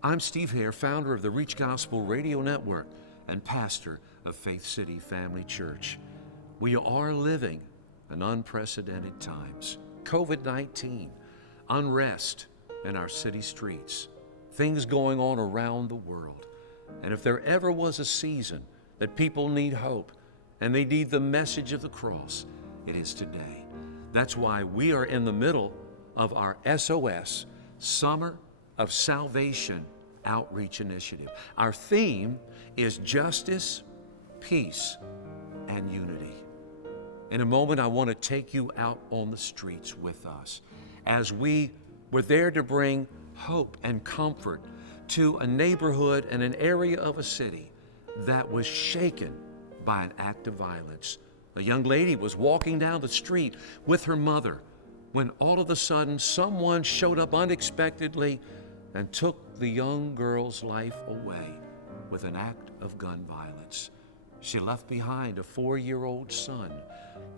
I'm Steve Hare, founder of the Reach Gospel Radio Network and pastor of Faith City Family Church. We are living in unprecedented times. COVID-19, unrest in our city streets, things going on around the world. And if there ever was a season that people need hope and they need the message of the cross, it is today. That's why we are in the middle of our S.O.S, Summer of Salvation Outreach Initiative. Our theme is Justice, Peace, and Unity. In a moment, I want to take you out on the streets with us as we were there to bring hope and comfort to a neighborhood and an area of a city that was shaken by an act of violence. A young lady was walking down the street with her mother when all of a sudden someone showed up unexpectedly and took the young girl's life away with an act of gun violence. She left behind a 4-year-old son.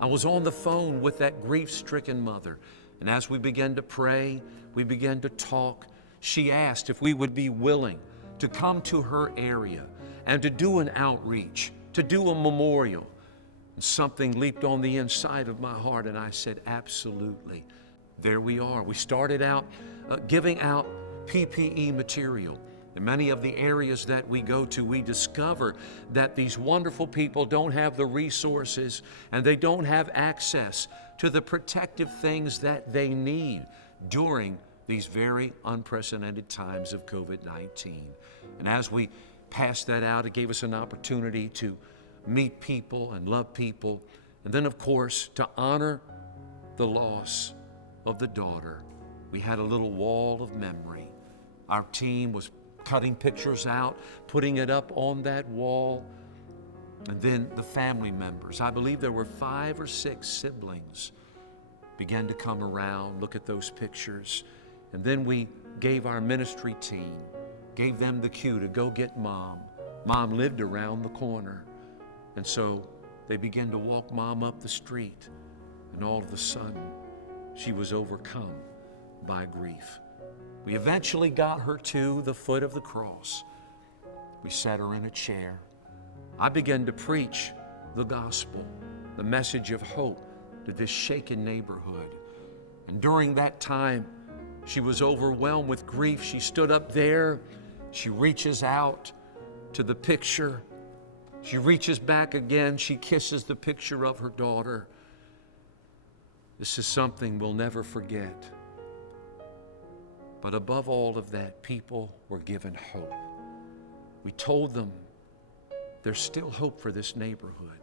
I was on the phone with that grief-stricken mother, and as we began to pray, we began to talk. She asked if we would be willing to come to her area and to do an outreach, to do a memorial. And something leaped on the inside of my heart, and I said, absolutely. There we are. We started out giving out PPE material. In many of the areas that we go to, we discover that these wonderful people don't have the resources and they don't have access to the protective things that they need during these very unprecedented times of COVID-19. And as we passed that out, it gave us an opportunity to meet people and love people. And then, of course, to honor the loss of the daughter. We had a little wall of memory. Our team was cutting pictures out, putting it up on that wall. And then the family members, I believe there were 5 or 6 siblings, began to come around, look at those pictures. And then we gave our ministry team, gave them the cue to go get Mom. Mom lived around the corner. And so they began to walk Mom up the street. And all of a sudden, she was overcome by grief. We eventually got her to the foot of the cross. We sat her in a chair. I began to preach the gospel, the message of hope to this shaken neighborhood. And during that time, she was overwhelmed with grief. She stood up there. She reaches out to the picture. She reaches back again. She kisses the picture of her daughter. This is something we'll never forget. But above all of that, people were given hope. We told them there's still hope for this neighborhood.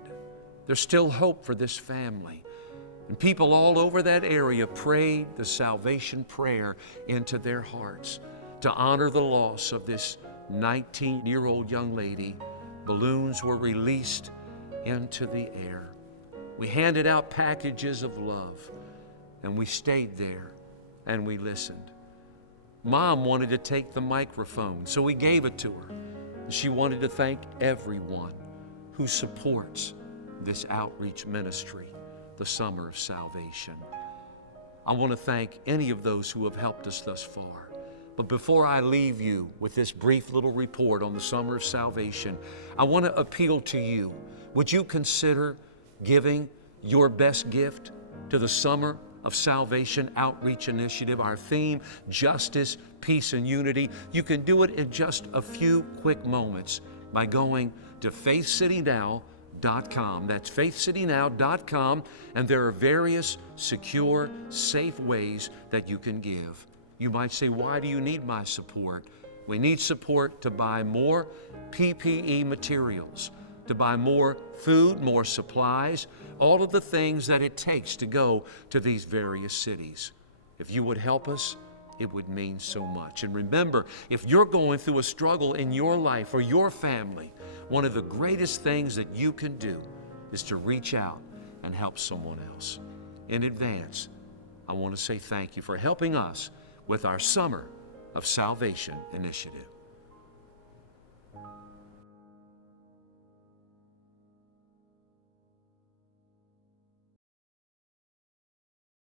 There's still hope for this family. And people all over that area prayed the salvation prayer into their hearts to honor the loss of this 19-year-old young lady. Balloons were released into the air. We handed out packages of love, and we stayed there and we listened. Mom wanted to take the microphone, so we gave it to her. She wanted to thank everyone who supports this outreach ministry, the Summer of Salvation. I want to thank any of those who have helped us thus far. But before I leave you with this brief little report on the Summer of Salvation, I want to appeal to you. Would you consider giving your best gift to the Summer of Salvation Outreach Initiative? Our theme, Justice, Peace, and Unity. You can do it in just a few quick moments by going to faithcitynow.com. That's faithcitynow.com, and there are various secure, safe ways that you can give. You might say, why do you need my support? We need support to buy more PPE materials, to buy more food, more supplies, all of the things that it takes to go to these various cities. If you would help us, it would mean so much. And remember, if you're going through a struggle in your life or your family, one of the greatest things that you can do is to reach out and help someone else. In advance, I want to say thank you for helping us with our Summer of Salvation initiative.